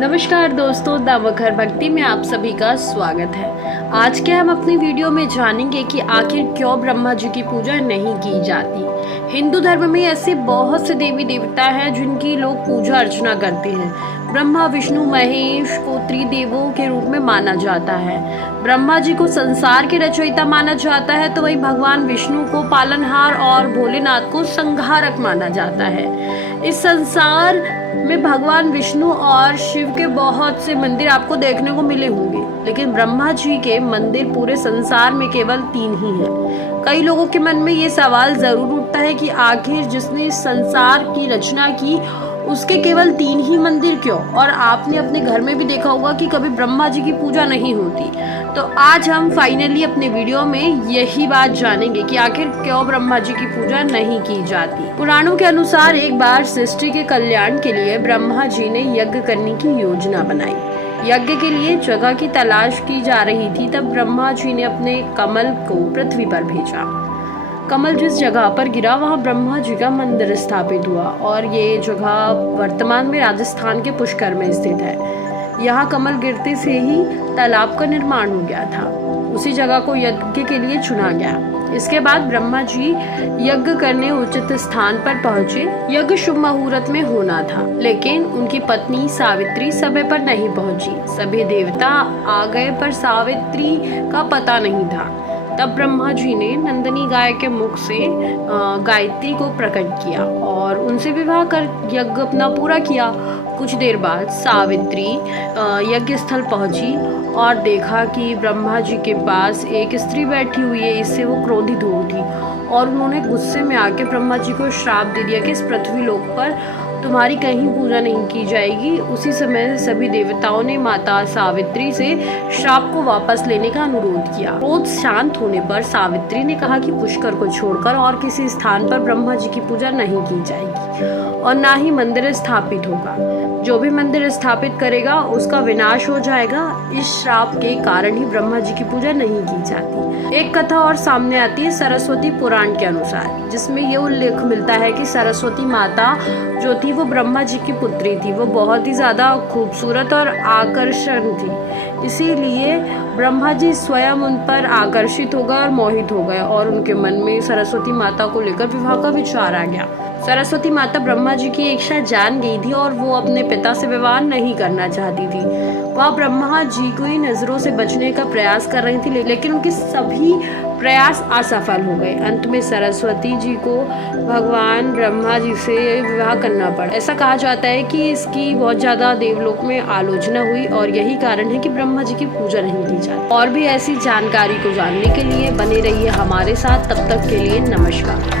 नमस्कार दोस्तों, दावखर भक्ति में आप सभी का स्वागत है। आज के हम अपनी वीडियो में जानेंगे कि आखिर क्यों ब्रह्मा जी की पूजा नहीं की जाती। हिंदू धर्म में ऐसे बहुत से देवी देवता हैं जिनकी लोग पूजा अर्चना करते हैं। ब्रह्मा विष्णु महेश को त्रिदेवों के रूप में माना जाता है। ब्रह्मा जी को संसार के रचयिता माना जाता है, तो वही भगवान विष्णु को पालनहार और भोलेनाथ को संहारक माना जाता है। इस संसार में भगवान विष्णु और शिव के बहुत से मंदिर आपको देखने को मिले होंगे, लेकिन ब्रह्मा जी के मंदिर पूरे संसार में केवल 3 ही हैं। कई लोगों के मन में ये सवाल जरूर उठता है कि आखिर जिसने इस संसार की रचना की उसके केवल 3 ही मंदिर क्यों? और आपने अपने घर में भी देखा होगा कि कभी ब्रह्मा जी की पूजा नहीं होती। तो आज हम फाइनली अपने वीडियो में यही बात जानेंगे कि आखिर क्यों ब्रह्मा जी की पूजा नहीं की जाती। पुराणों के अनुसार एक बार सृष्टि के कल्याण के लिए ब्रह्मा जी ने यज्ञ करने की योजना बनाई। यज्ञ के लिए जगह की तलाश की जा रही थी, तब ब्रह्मा जी ने अपने कमल को पृथ्वी पर भेजा। कमल जिस जगह पर गिरा वहाँ ब्रह्मा जी का मंदिर स्थापित हुआ और ये जगह वर्तमान में राजस्थान के पुष्कर में स्थित है। यहाँ कमल गिरते से ही तालाब का निर्माण हो गया था। उसी जगह को यज्ञ के लिए चुना गया। इसके बाद ब्रह्मा जी यज्ञ करने उचित स्थान पर पहुंचे। यज्ञ शुभ मुहूर्त में होना था, लेकिन उनकी पत्नी सावित्री समय पर नहीं पहुंची। सभी देवता आ गए पर सावित्री का पता नहीं था। तब ब्रह्मा जी ने नंदिनी गाय के मुख से गायत्री को प्रकट किया और उनसे विवाह कर यज्ञ अपना पूरा किया। कुछ देर बाद सावित्री यज्ञ स्थल पहुंची और देखा कि ब्रह्मा जी के पास एक स्त्री बैठी हुई है। इससे वो क्रोधित हो उठी और उन्होंने गुस्से में आके ब्रह्मा जी को श्राप दे दिया कि इस पृथ्वी लोक पर तुम्हारी कहीं पूजा नहीं की जाएगी। उसी समय सभी देवताओं ने माता सावित्री से श्राप को वापस लेने का अनुरोध किया। क्रोध शांत होने पर सावित्री ने कहा कि पुष्कर को छोड़कर और किसी स्थान पर ब्रह्मा जी की पूजा नहीं की जाएगी और ना ही मंदिर स्थापित होगा। जो भी मंदिर स्थापित करेगा उसका विनाश हो जाएगा। इस श्राप के कारण ही ब्रह्मा जी की पूजा नहीं की जाती। एक कथा और सामने आती है सरस्वती पुराण के अनुसार, जिसमें ये उल्लेख मिलता है कि सरस्वती माता जो थी वो ब्रह्मा जी की पुत्री थी। वो बहुत ही ज्यादा खूबसूरत और आकर्षण थी, इसीलिए ब्रह्मा जी स्वयं उन पर आकर्षित हो गए और मोहित हो गए और उनके मन में सरस्वती माता को लेकर विवाह का विचार आ गया। सरस्वती माता ब्रह्मा जी की इच्छा जान गई थी और वो अपने पिता से विवाह नहीं करना चाहती थी। वह ब्रह्मा जी की नजरों से बचने का प्रयास कर रही थी, लेकिन उनके सभी प्रयास असफल हो गए। अंत में सरस्वती जी को भगवान ब्रह्मा जी से विवाह करना पड़ा। ऐसा कहा जाता है कि इसकी बहुत ज्यादा देवलोक में आलोचना हुई और यही कारण है कि ब्रह्मा जी की पूजा नहीं की जाती। और भी ऐसी जानकारी को जानने के लिए बने रहिए हमारे साथ। तब तक के लिए नमस्कार।